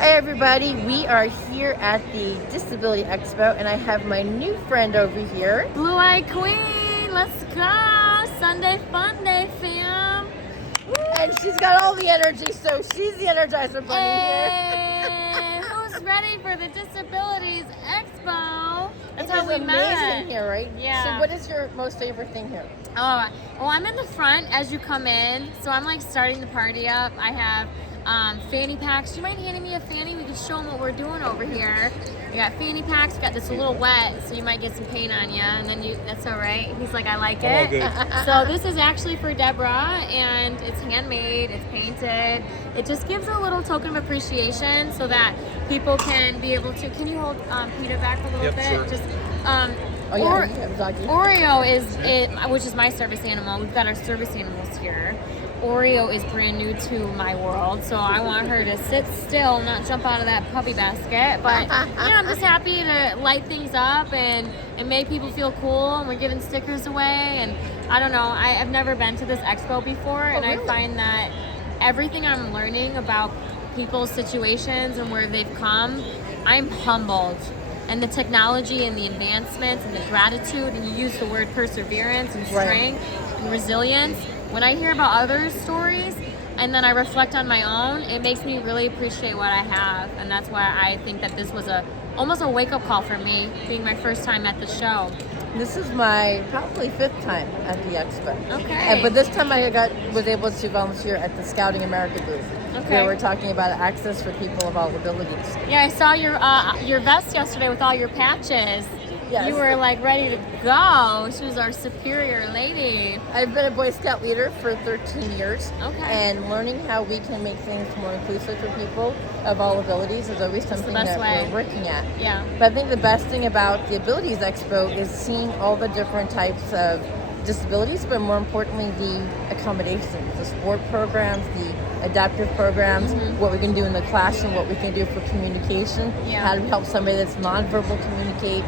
Hi everybody, we are here at the Disability Expo and I have my new friend over here. Blue Eye Queen, let's go! Sunday fun day, fam! And she's got all the energy, so she's the Energizer Bunny here. Who's ready for the Disabilities Expo? That's how we met. It's amazing here, right? Yeah. So what is your most favorite thing here? Oh, well, I'm in the front as you come in, so I'm like starting the party up. I have fanny packs. Do you mind handing me a fanny? We can show them what we're doing over here. We got fanny packs. We got this a little wet, so you might get some paint on you, and then that's all right. He's like, I like it. All good. So this is actually for Deborah, and it's handmade. It's painted. It just gives a little token of appreciation so that people can be able to. Can you hold Peter back a little bit? Sure. Just Oreo Oreo is which is my service animal. We've got our service animals here. Oreo is brand new to my world, so I want her to sit still, not jump out of that puppy basket. But yeah, I'm just happy to light things up and make people feel cool. And we're giving stickers away. And I don't know, I've never been to this expo before, and really? I find that everything I'm learning about people's situations and where they've come, I'm humbled. And the technology and the advancements and the gratitude, and you use the word perseverance and strength and resilience. When I hear about others' stories and then I reflect on my own, it makes me really appreciate what I have. And that's why I think that this was almost a wake-up call for me, being my first time at the show. This is my probably 5th time at the expo. Okay. But this time I was able to volunteer at the Scouting America booth. Okay. Where we're talking about access for people of all abilities. Yeah, I saw your vest yesterday with all your patches. Yes. You were like ready to go. She was our superior lady. I've been a Boy Scout leader for 13 years. Okay. And learning how we can make things more inclusive for people of all abilities is always something that we're working at. Yeah. But I think the best thing about the Abilities Expo is seeing all the different types of disabilities, but more importantly, the accommodations, the sport programs, the adaptive programs, what we can do in the classroom, what we can do for communication, how do we help somebody that's nonverbal communicate,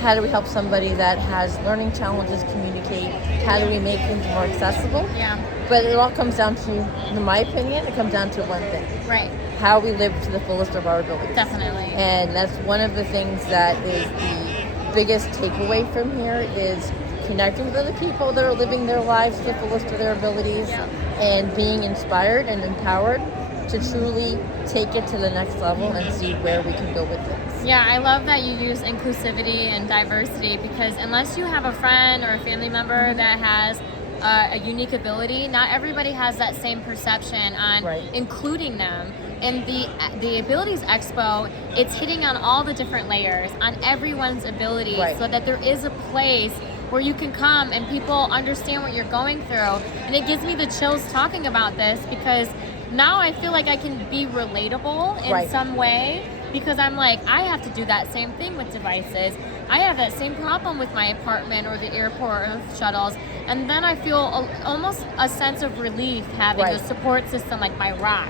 how do we help somebody that has learning challenges communicate, how do we make things more accessible? Yeah. But it all comes down to, in my opinion, it comes down to one thing. Right. How we live to the fullest of our abilities. Definitely. And that's one of the things that is the biggest takeaway from here is connecting with other people that are living their lives to the fullest of their abilities and being inspired and empowered to truly take it to the next level and see where we can go with things. Yeah, I love that you use inclusivity and diversity, because unless you have a friend or a family member that has a unique ability, not everybody has that same perception on including them. And the Abilities Expo, it's hitting on all the different layers, on everyone's abilities, so that there is a place where you can come and people understand what you're going through. And it gives me the chills talking about this, because now I feel like I can be relatable in some way, because I'm like, I have to do that same thing with devices. I have that same problem with my apartment or the airport or shuttles. And then I feel almost a sense of relief having a support system like my rock.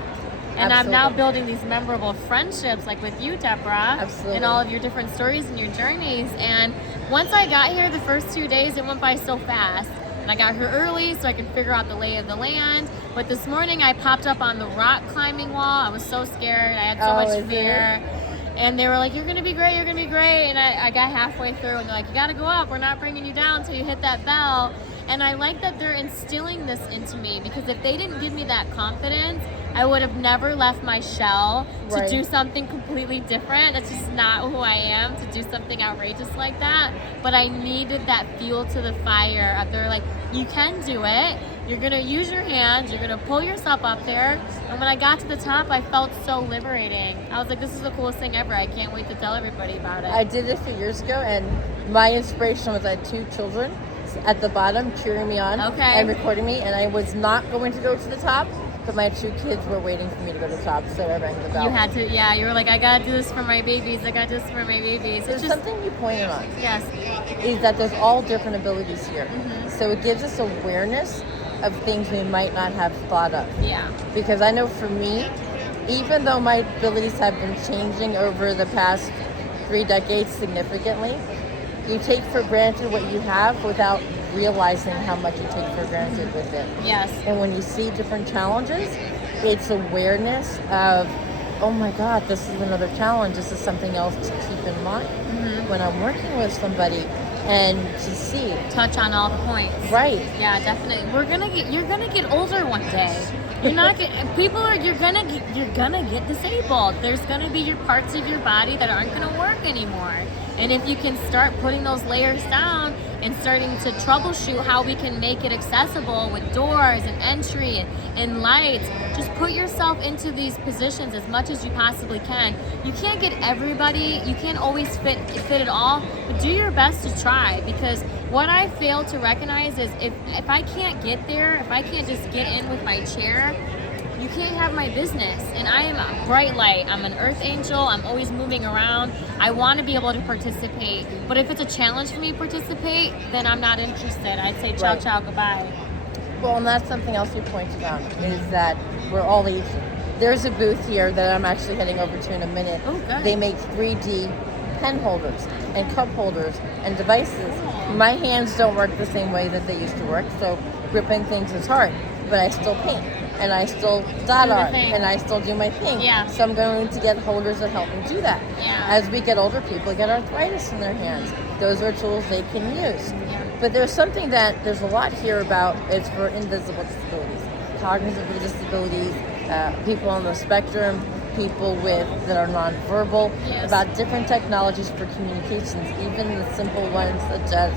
And I'm now building these memorable friendships, like with you, Deborah, and all of your different stories and your journeys. And once I got here, the first 2 days, it went by so fast. And I got here early so I could figure out the lay of the land. But this morning, I popped up on the rock climbing wall. I was so scared. I had so much fear. And they were like, you're going to be great, you're going to be great. And I got halfway through, and they're like, you got to go up. We're not bringing you down until you hit that bell. And I like that they're instilling this into me, because if they didn't give me that confidence, I would have never left my shell to do something completely different. That's just not who I am, to do something outrageous like that. But I needed that fuel to the fire. They're like, you can do it. You're going to use your hands. You're going to pull yourself up there. And when I got to the top, I felt so liberating. I was like, this is the coolest thing ever. I can't wait to tell everybody about it. I did it a few years ago, and my inspiration was I had 2 children at the bottom cheering me on and recording me, and I was not going to go to the top, but my 2 kids were waiting for me to go to the top, so I rang the bell. You had to, you were like, I gotta do this for my babies, I gotta do this for my babies. There's something you pointed on. Yes. Is that there's all different abilities here. So it gives us awareness of things we might not have thought of. Yeah. Because I know for me, even though my abilities have been changing over the past 3 decades significantly, you take for granted what you have without realizing how much you take for granted with it. Yes. And when you see different challenges, it's awareness of oh my God, this is another challenge. This is something else to keep in mind when I'm working with somebody, and to see. Touch on all the points. Right. Yeah, definitely. You're gonna get older one day. You're not you're gonna get disabled. There's gonna be your parts of your body that aren't gonna work anymore. And if you can start putting those layers down and starting to troubleshoot how we can make it accessible with doors and entry and lights, just put yourself into these positions as much as you possibly can. You can't get everybody, you can't always fit it all, but do your best to try, because what I fail to recognize is if I can't get there, if I can't just get in with my chair, you can't have my business. And I am a bright light. I'm an earth angel. I'm always moving around. I want to be able to participate. But if it's a challenge for me to participate, then I'm not interested. I'd say ciao, ciao, goodbye. Well, and that's something else you pointed out, is that we're all aging. There's a booth here that I'm actually heading over to in a minute. Oh, good. They make 3D pen holders and cup holders and devices. My hands don't work the same way that they used to work, so gripping things is hard. But I still paint, and I still dot art, and I still do my thing. Yeah. So I'm going to get holders that help me do that. Yeah. As we get older, people get arthritis in their hands. Those are tools they can use. Yeah. But there's something that there's a lot here about. It's for invisible disabilities, cognitive disabilities, people on the spectrum, people that are nonverbal, Yes. about different technologies for communications, even the simple ones such as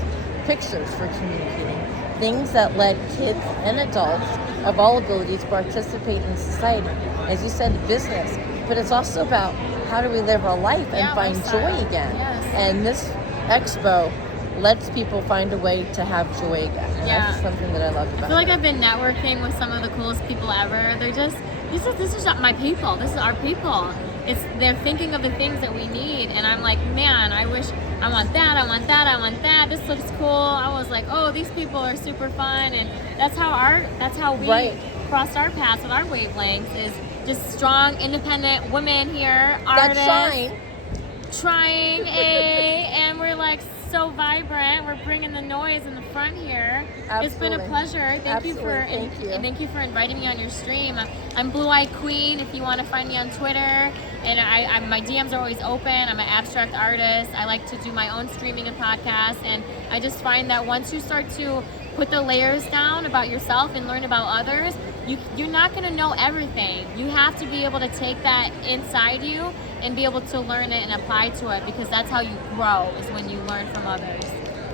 pictures for communicating. Things that let kids and adults of all abilities participate in society. As you said, business, but it's also about how do we live our life and find joy again. Yes. And this expo lets people find a way to have joy again. And that's something that I love about it. I feel like I've been networking with some of the coolest people ever. They're just, this is my people. This is our people. They're thinking of the things that we need, and I'm like, man, I wish I want that, I want that, I want that. This looks cool. I was like, oh, these people are super fun, and that's how we crossed our paths with our wavelengths, is just strong, independent women here, artists, trying and we're like so vibrant. We're bringing the noise in the front here. Absolutely. It's been a pleasure. Thank you for inviting me on your stream. I'm Blue Eyed Queen if you want to find me on Twitter, and my DMs are always open. I'm an abstract artist. I like to do my own streaming and podcasts, and I just find that once you start to put the layers down about yourself and learn about others, you're not going to know everything. You have to be able to take that inside you and be able to learn it and apply to it, because that's how you grow, is when you learn from others.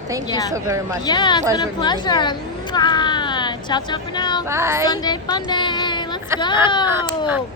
Thank you so very much. Yeah, it's been a pleasure. Mwah. Ciao, ciao for now. Bye. Sunday fun day. Let's go.